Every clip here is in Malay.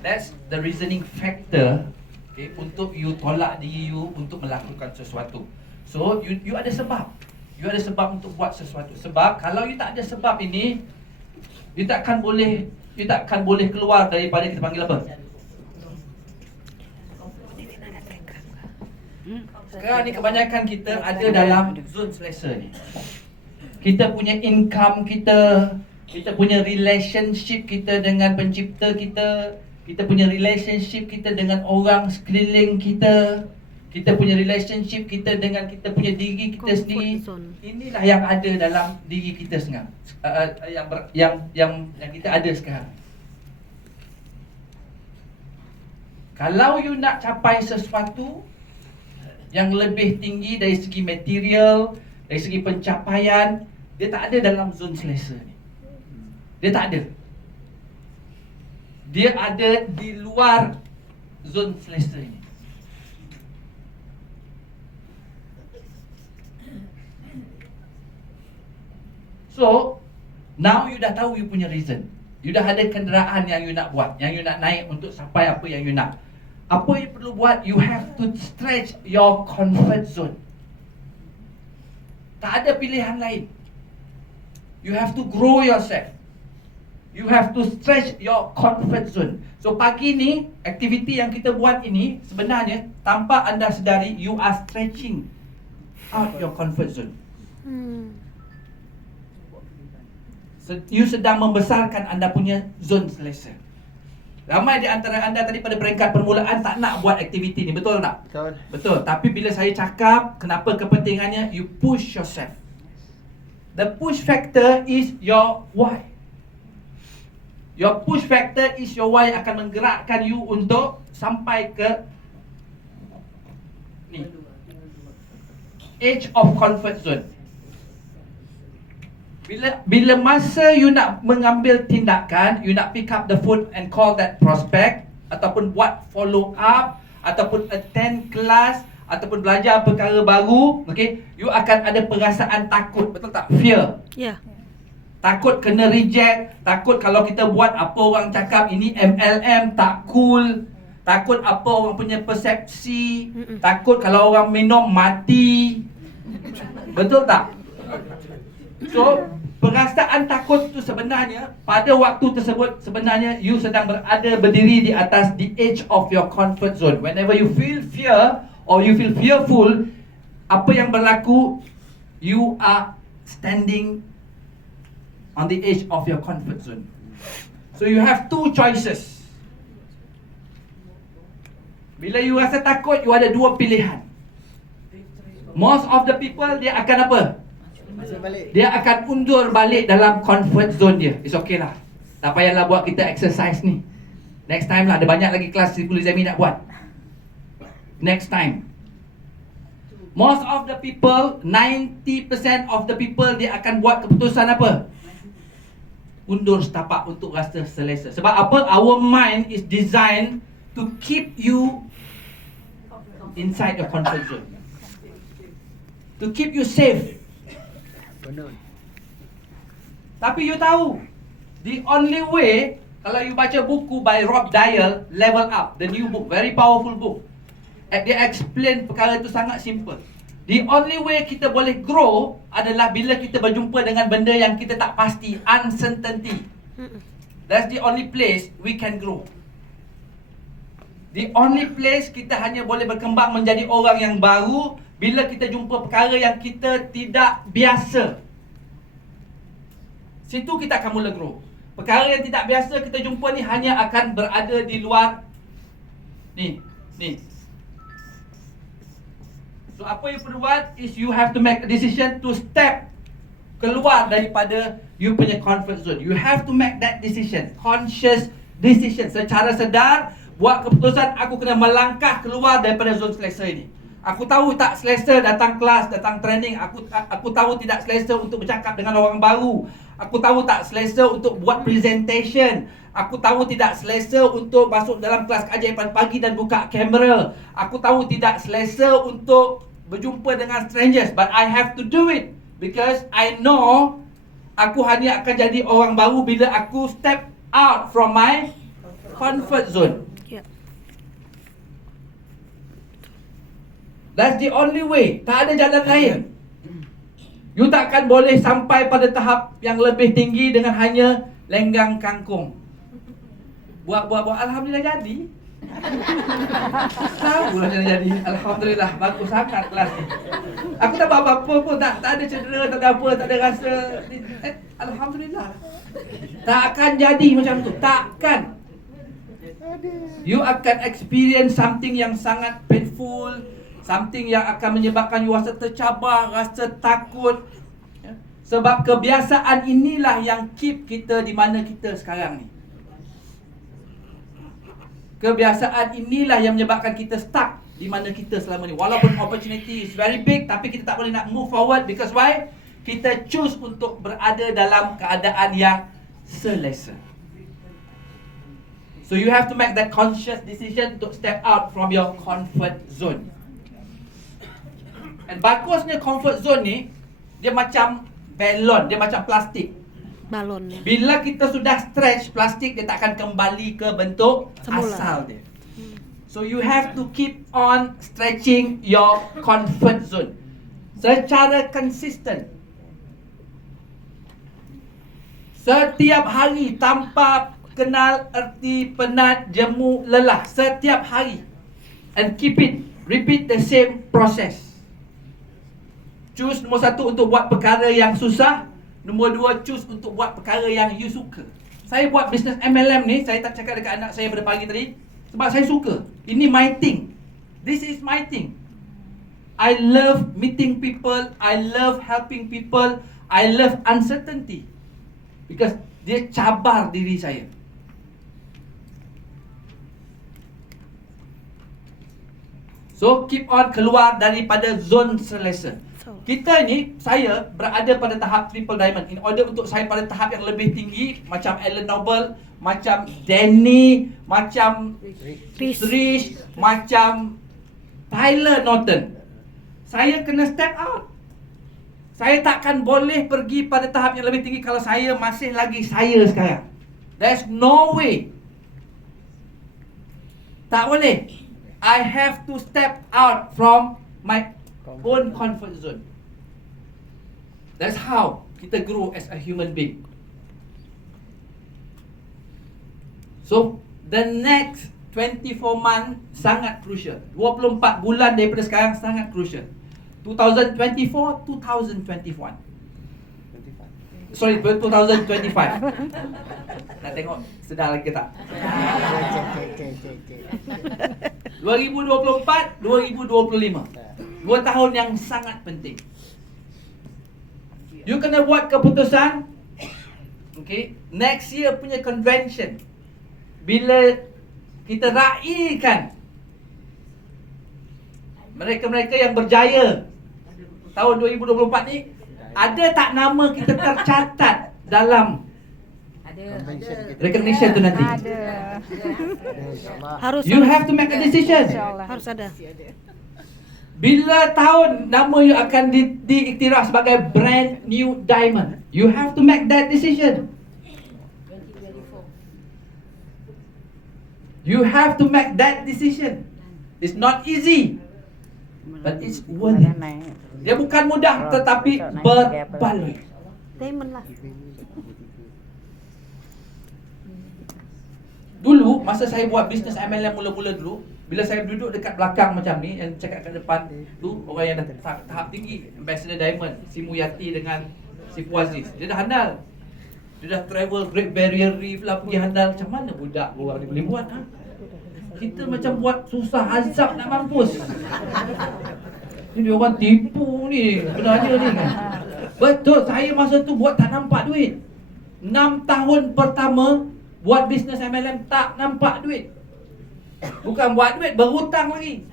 That's the reasoning factor, okay, untuk you tolak diri you untuk melakukan sesuatu. So you ada sebab. You ada sebab untuk buat sesuatu. Sebab kalau you tak ada sebab ini, you takkan boleh keluar daripada kita panggil apa? Sekarang ni kebanyakan kita ada dalam zon selesa ni. Kita punya income kita punya relationship kita dengan pencipta kita punya relationship kita dengan orang sekeliling kita punya relationship kita dengan kita punya diri kita sendiri. Inilah yang ada dalam diri kita sekarang. Yang kita ada sekarang. Kalau you nak capai sesuatu yang lebih tinggi dari segi material, dari segi pencapaian, dia tak ada dalam zon selesa ni. Dia tak ada. Dia ada di luar zon selesa ni. So, now you dah tahu you punya reason. You dah ada kenderaan yang you nak buat, yang you nak naik untuk sampai apa yang you nak. Apa you perlu buat? You have to stretch your comfort zone. Tak ada pilihan lain. You have to grow yourself. You have to stretch your comfort zone. So pagi ni, aktiviti yang kita buat ini sebenarnya tanpa anda sedari, you are stretching out your comfort zone. You sedang membesarkan anda punya zon selesa. Ramai di antara anda tadi pada peringkat permulaan tak nak buat aktiviti ni, betul tak? Betul. Betul. Tapi bila saya cakap kenapa kepentingannya, you push yourself. The push factor is your why. Your push factor is your why akan menggerakkan you untuk sampai ke ni, edge of comfort zone. Bila masa you nak mengambil tindakan, you nak pick up the phone and call that prospect, ataupun buat follow up, ataupun attend kelas, ataupun belajar perkara baru, okay, you akan ada perasaan takut, betul tak? Fear. Ya. Takut kena reject, takut kalau kita buat apa orang cakap ini MLM tak cool, takut apa orang punya persepsi, takut kalau orang minum mati. Betul tak? So, perasaan takut itu sebenarnya pada waktu tersebut sebenarnya you sedang berdiri di atas the edge of your comfort zone. Whenever you feel fear or you feel fearful, apa yang berlaku? You are standing on the edge of your comfort zone. So you have two choices. Bila you rasa takut, you ada dua pilihan. Most of the people, dia akan apa? Dia akan undur balik dalam comfort zone dia. It's okay lah, tak payahlah buat kita exercise ni. Next time lah, ada banyak lagi kelas Siful Izami nak buat. Next time. Most of the people, 90% of the people, dia akan buat keputusan apa? Undur setapak untuk rasa selesa. Sebab apa? Our mind is designed to keep you inside your comfort zone, to keep you safe. Tapi you tahu, the only way, kalau you baca buku by Rob Dial, Level Up, the new book, very powerful book, dia explain perkara itu sangat simple. The only way kita boleh grow adalah bila kita berjumpa dengan benda yang kita tak pasti, uncertainty. That's the only place we can grow. The only place kita hanya boleh berkembang menjadi orang yang baru bila kita jumpa perkara yang kita tidak biasa. Situ kita akan mula grow. Perkara yang tidak biasa kita jumpa ni hanya akan berada di luar ni. So apa yang perlu buat is you have to make a decision to step keluar daripada you punya comfort zone. You have to make that decision, conscious decision, secara sedar buat keputusan, aku kena melangkah keluar daripada zon selesa ini. Aku tahu tak selesa datang kelas, datang training. Aku tahu tidak selesa untuk bercakap dengan orang baru. Aku tahu tak selesa untuk buat presentation. Aku tahu tidak selesa untuk masuk dalam kelas keajaiban pagi dan buka kamera. Aku tahu tidak selesa untuk berjumpa dengan strangers, but I have to do it because I know aku hanya akan jadi orang baru bila aku step out from my comfort zone. Ya. That's the only way. Tak ada jalan lain. You takkan boleh sampai pada tahap yang lebih tinggi dengan hanya lenggang kangkung. Buat. Alhamdulillah jadi. Tahu lah jadi. Alhamdulillah. Bagus sangat kelas ni. Aku tak buat apa-apa pun. Tak ada cedera, tak ada apa, tak ada rasa. Alhamdulillah. Tak akan jadi macam tu. Takkan. You akan experience something yang sangat painful, something yang akan menyebabkan you rasa tercabar, rasa takut. Sebab kebiasaan inilah yang keep kita di mana kita sekarang ni. Kebiasaan inilah yang menyebabkan kita stuck di mana kita selama ni. Walaupun opportunity is very big, tapi kita tak boleh nak move forward. Because why? Kita choose untuk berada dalam keadaan yang selesa. So you have to make that conscious decision to step out from your comfort zone. And bagusnya comfort zone ni, dia macam balon, dia macam plastik. Balon. Bila kita sudah stretch plastik, dia tak akan kembali ke bentuk Semula. asal dia. So you have to keep on stretching your comfort zone secara konsisten. Setiap hari tanpa kenal erti penat, jemu, lelah. Setiap hari. And keep it. Repeat the same process. Choose nombor 1 untuk buat perkara yang susah. Nombor 2, choose untuk buat perkara yang you suka. Saya buat bisnes MLM ni, saya tak cakap dekat anak saya pada pagi tadi, sebab saya suka. Ini my thing. This is my thing. I love meeting people. I love helping people. I love uncertainty. Because dia cabar diri saya. So keep on keluar daripada zon selesa. Kita ni, saya berada pada tahap triple diamond. In order untuk saya pada tahap yang lebih tinggi, macam Alan Noble, macam Danny, macam Trish, macam Tyler Norton, saya kena step out. Saya takkan boleh pergi pada tahap yang lebih tinggi kalau saya masih lagi saya sekarang. There's no way. Tak boleh. I have to step out from my own comfort zone. That's how kita grow as a human being. So, the next 24 months sangat crucial. 24 bulan daripada sekarang sangat crucial. 2024, 2021. Sorry, 2025. Nak tengok sedar lagi ke tak? 2024, 2025. 2 tahun yang sangat penting. You kena buat keputusan. Okay, next year punya convention, bila kita raikan mereka-mereka yang berjaya tahun 2024 ni, ada tak nama kita tercatat dalam recognition tu nanti? Harus. You have to make a decision. Harus ada. Bila tahun nama you akan diiktiraf sebagai brand new diamond, you have to make that decision. You have to make that decision. It's not easy, but it's worth it. Dia bukan mudah, tetapi berbaloi. Diamond lah. Dulu, masa saya buat bisnes MLM mula-mula dulu, bila saya duduk dekat belakang macam ni, yang cakap kat depan tu, orang yang dah tahap tinggi, Ambassador Diamond, si Muyati dengan si Fuaziz, dia dah handal. Dia dah travel Great Barrier Reef lah, pergi handal. Macam mana budak orang ni boleh buat? Ha? Kita macam buat susah azab nak mampus. Ni dia orang tipu ni, sebenarnya ni kan. Betul, saya masa tu buat tak nampak duit. 6 tahun pertama buat bisnes MLM tak nampak duit. Bukan buat duit, berhutang lagi.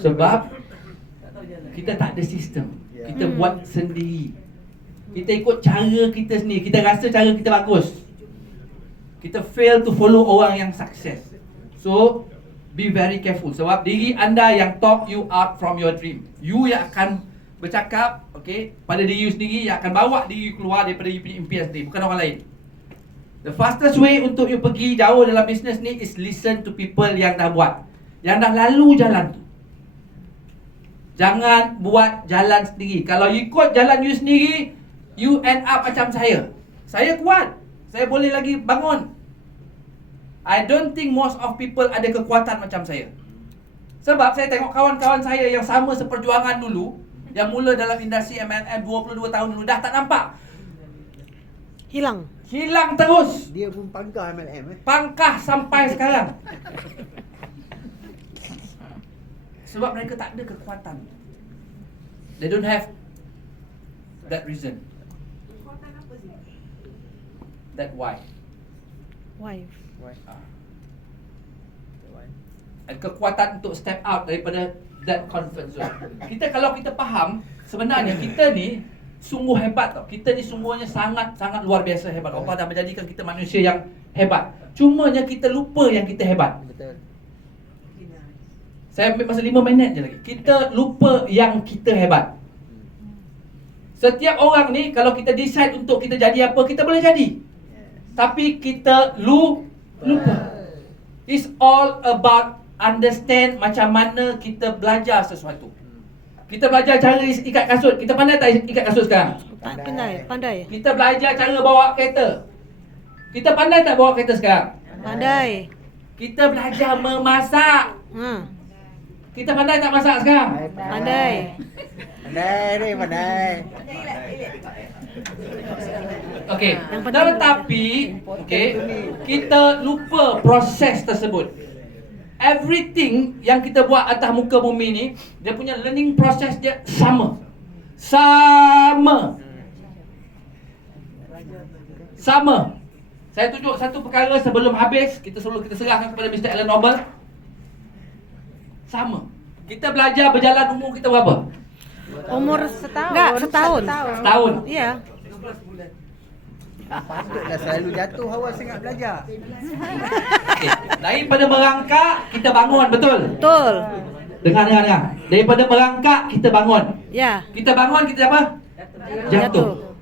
Sebab kita tak ada sistem. Kita buat sendiri. Kita ikut cara kita sendiri. Kita rasa cara kita bagus. Kita fail to follow orang yang sukses. So, be very careful. Sebab diri anda yang talk you out from your dream. You yang akan bercakap, okay, pada diri you sendiri, yang akan bawa diri keluar daripada you punya impian sendiri, bukan orang lain. The fastest way untuk you pergi jauh dalam bisnes ni is listen to people yang dah buat, yang dah lalu jalan tu. Jangan buat jalan sendiri. Kalau you ikut jalan you sendiri, you end up macam saya. Saya kuat, saya boleh lagi bangun. I don't think most of people ada kekuatan macam saya. Sebab saya tengok kawan-kawan saya yang sama seperjuangan dulu, yang mula dalam industri MLM 22 tahun dulu, dah tak nampak. Hilang terus. Dia pun pangkah MLM Pangkah sampai sekarang. Sebab mereka tak ada kekuatan. They don't have that reason. That why. Wife. Dan kekuatan untuk step out daripada that comfort zone. Kalau kita faham, sebenarnya kita ni sungguh hebat tau. Kita ni sungguhnya sangat luar biasa hebat. Allah dah menjadikan kita manusia yang hebat. Cumanya kita lupa yang kita hebat. Betul. Saya ambil masa 5 minit je lagi. Kita lupa yang kita hebat. Setiap orang ni, kalau kita decide untuk kita jadi apa, kita boleh jadi. Tapi kita lupa. It's all about understand macam mana kita belajar sesuatu. Kita belajar cara ikat kasut. Kita pandai tak ikat kasut sekarang? Tak pandai. Kita belajar cara bawa kereta. Kita pandai tak bawa kereta sekarang? Pandai. Kita belajar memasak. Kita pandai tak masak sekarang? Pandai. Pandai. Okey. Tetapi kita lupa proses tersebut. Everything yang kita buat atas muka bumi ni, dia punya learning process dia sama. Saya tunjuk satu perkara sebelum habis, kita serahkan kepada Mr. Alan Noble. Sama. Kita belajar berjalan umur kita berapa? Umur setahun. Setahun. Ya. Patutlah selalu jatuh awal sangat belajar. Okay. Daripada merangkak, kita bangun, betul? Betul. Dengar. Daripada merangkak, kita bangun. Ya. Kita bangun, kita apa? Jatuh.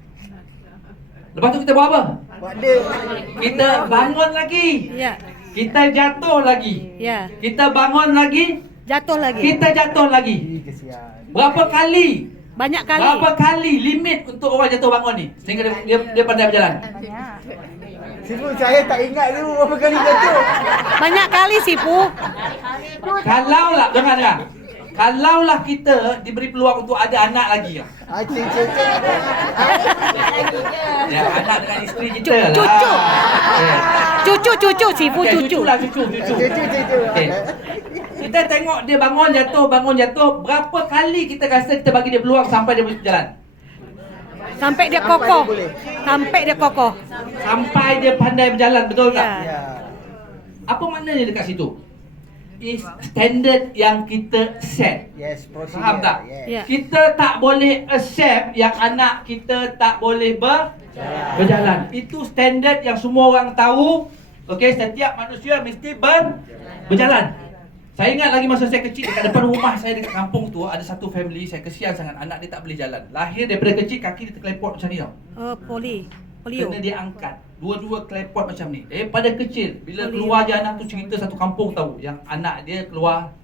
Lepas tu kita buat apa? Buat dia. Kita bangun lagi. Ya. Kita jatuh lagi. Ya. Kita bangun lagi. Jatuh lagi. Kita jatuh lagi. Kesian. Berapa kali? Banyak kali. Berapa kali limit untuk orang jatuh bangun ni? Sehingga dia pandai berjalan. Sipu saya tak ingat tu berapa kali jatuh. Banyak kali Sipu. Kalaulah kita diberi peluang untuk ada anak lagi lah. Cing. Ya, anak dengan isteri kita lah. Cucu. Cucu Sipu, Okay, cucu. Cucu. Cucu. Okay. Kita tengok dia bangun jatuh. Berapa kali kita rasa kita bagi dia peluang sampai dia berjalan? Sampai dia kokoh. Sampai dia pandai berjalan, betul tak? Ya. Apa maknanya dekat situ? Is standard yang kita set. Yes, prosedur. Faham tak? Yes. Ya. Kita tak boleh accept yang anak kita tak boleh berjalan. Itu standard yang semua orang tahu. Okey, setiap manusia mesti berjalan. Saya ingat lagi masa saya kecil, dekat depan rumah saya dekat kampung tu ada satu family, saya kesian sangat, anak dia tak boleh jalan. Lahir daripada kecil kaki dia terkelepot macam ni tau. Polio. Kena dia angkat. Dua-dua kelepot macam ni. Daripada kecil, bila Polio. keluar je anak tu, cerita satu kampung tahu yang anak dia keluar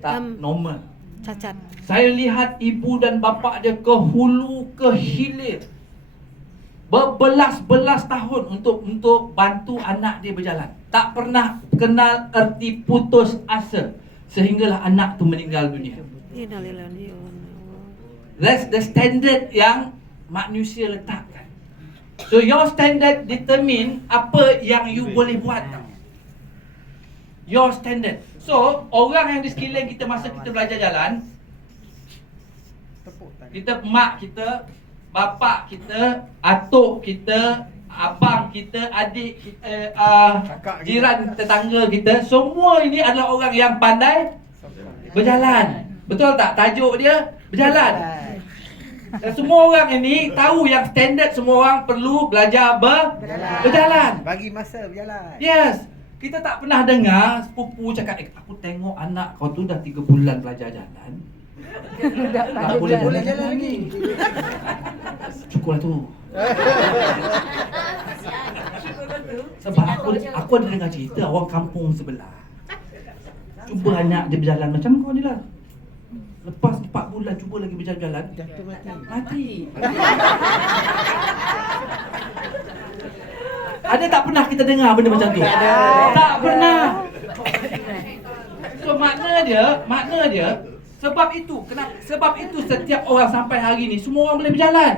tak normal. Cacat. Saya lihat ibu dan bapa dia ke hulu ke hilir, berbelas-belas tahun untuk bantu anak dia berjalan. Tak pernah kenal erti putus asa sehinggalah anak tu meninggal dunia. Innalillahi wa inna That's the standard yang manusia letakkan. So your standard determine apa yang you boleh buat. Your standard. So orang yang di sekeliling kita masa kita belajar jalan, kita mak kita, bapa kita, atuk kita, abang kita, adik kita, jiran tetangga kita, semua ini adalah orang yang pandai berjalan. Betul tak? Tajuk dia berjalan. Dan semua orang ini tahu yang standard semua orang perlu belajar berjalan. Bagi masa berjalan. Yes. Kita tak pernah dengar sepupu cakap, aku tengok anak kau tu dah 3 bulan belajar jalan. Tak boleh jalan lagi. Cukup lah tu. Sebab aku ada dengar cerita orang kampung sebelah. Cuba anak dia berjalan macam kau ni lah. Lepas 4 bulan cuba lagi berjalan-jalan, Jatuh mati. mati. Ada tak pernah kita dengar benda macam tu? Tak pernah. So makna dia sebab itu setiap orang sampai hari ni semua orang boleh berjalan.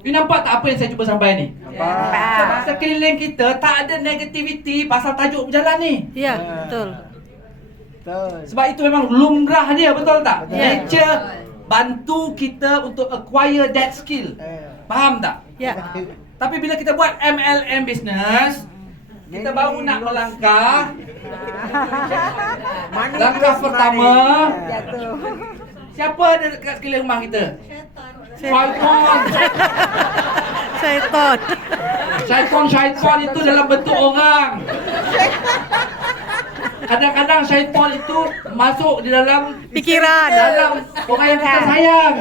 You nampak tak apa yang saya cuba sampai ni? Sebab sekeliling kita tak ada negativity pasal tajuk berjalan ni. Ya, betul. Betul. Sebab itu memang lumrah dia, betul tak? Ya. Nature bantu kita untuk acquire that skill. Faham tak? Ya. Tapi bila kita buat MLM business, kita baru nak melangkah. Langkah pertama, siapa ada dekat sekeliling rumah kita? Syaitan. Syaitan itu dalam bentuk orang. Kadang-kadang syaitan itu masuk di dalam Pikiran. dalam orang yang kita sayang.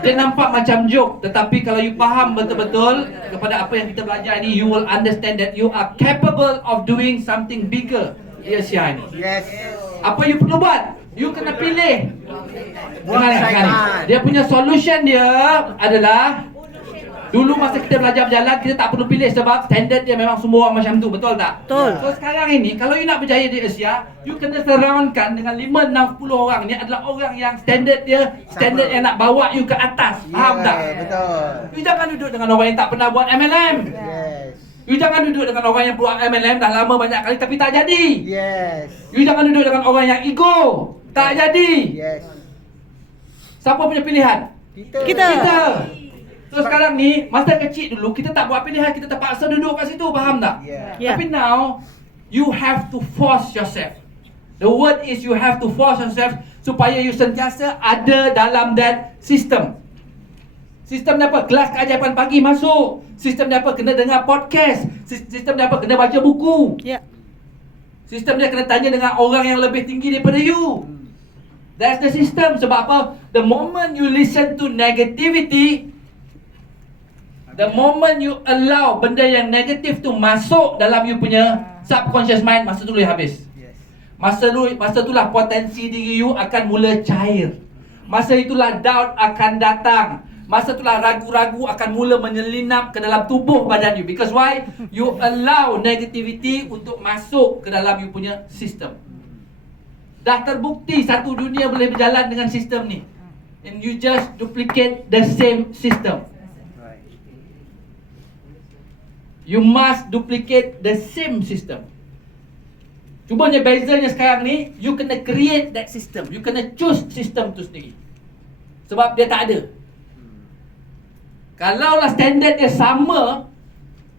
Dia nampak macam joke, tetapi kalau you faham betul-betul kepada apa yang kita belajar ini, you will understand that you are capable of doing something bigger di Asia ini. Yes. Apa you perlu buat? You kena pilih. Buat Dengar ni. syaitan. Dia punya solution dia adalah, dulu masa kita belajar berjalan, kita tak perlu pilih sebab standard dia memang semua orang macam tu, betul tak? Betul. So sekarang ini, kalau you nak berjaya di Asia, you kena surroundkan dengan 5-6-10 orang ni adalah orang yang standard dia, standard yang nak bawa you ke atas. Faham tak? Betul. You jangan duduk dengan orang yang tak pernah buat MLM. Yes. You jangan duduk dengan orang yang buat MLM dah lama banyak kali tapi tak jadi. Yes. You jangan duduk dengan orang yang ego. Tak jadi. Yes. Siapa punya pilihan? Kita. Kita. So sekarang ni, masa kecil dulu kita tak buat pilihan, kita terpaksa duduk kat situ, faham tak? Yeah. Ya. Tapi now, you have to force yourself. The word is you have to force yourself supaya you sentiasa ada dalam that system. Sistem dia apa? Kelas keajaiban pagi masuk. Sistem dia apa? Kena dengar podcast. Sistem dia apa? Kena baca buku. Ya. Sistem dia kena tanya dengan orang yang lebih tinggi daripada you. That's the system. Sebab apa? The moment you listen to negativity, the moment you allow benda yang negatif tu masuk dalam you punya subconscious mind, masa tu boleh habis. Yes. Masa itulah potensi diri you akan mula cair. Masa itulah doubt akan datang. Masa itulah ragu-ragu akan mula menyelinap ke dalam tubuh badan you. Because why? You allow negativity untuk masuk ke dalam you punya sistem. Dah terbukti satu dunia boleh berjalan dengan sistem ni. And you just duplicate the same system. Right. You must duplicate the same system. Cumanya bezanya sekarang ni, you kena create that system. You kena choose system tu sendiri. Sebab dia tak ada. Kalaulah standard dia sama,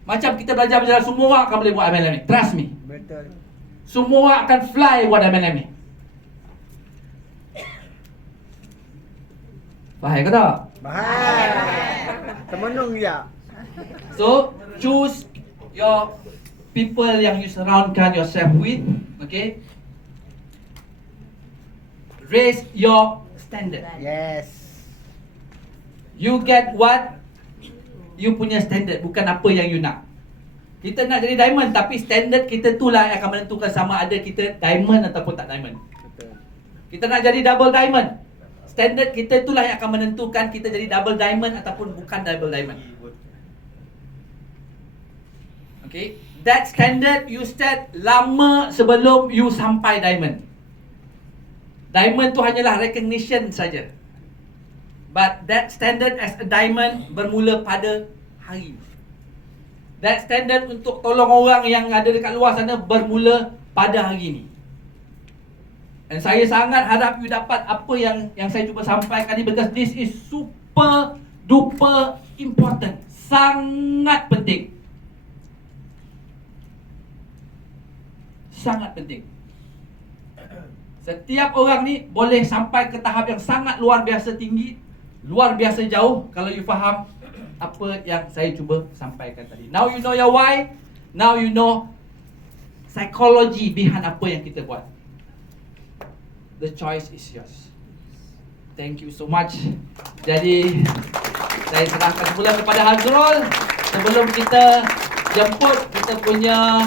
macam kita belajar berjalan, semua orang akan boleh buat MLM ni. Trust me. Betul. Semua orang akan fly buat MLM ni. Faham ke tak? Bahaya. Temenung ya. So, choose your people yang you surroundkan yourself with. Okay? Raise your standard. Yes. You get what you punya standard, bukan apa yang you nak. Kita nak jadi diamond, tapi standard kita tu lah yang akan menentukan sama ada kita diamond ataupun tak diamond. Betul. Kita nak jadi double diamond, standard kita tu lah yang akan menentukan kita jadi double diamond ataupun bukan double diamond. Okay, that standard you set lama sebelum you sampai diamond. Diamond tu hanyalah recognition saja. But that standard as a diamond bermula pada hari. That standard untuk tolong orang yang ada dekat luar sana bermula pada hari ni. Dan saya sangat harap you dapat apa yang saya cuba sampaikan ni, because this is super duper important. Sangat penting. Sangat penting. Setiap orang ni boleh sampai ke tahap yang sangat luar biasa tinggi, luar biasa jauh kalau you faham apa yang saya cuba sampaikan tadi. Now you know your why. Now you know psychology behind apa yang kita buat. The choice is yours. Thank you so much. Jadi Saya serahkan semula kepada Hazrul sebelum kita jemput kita punya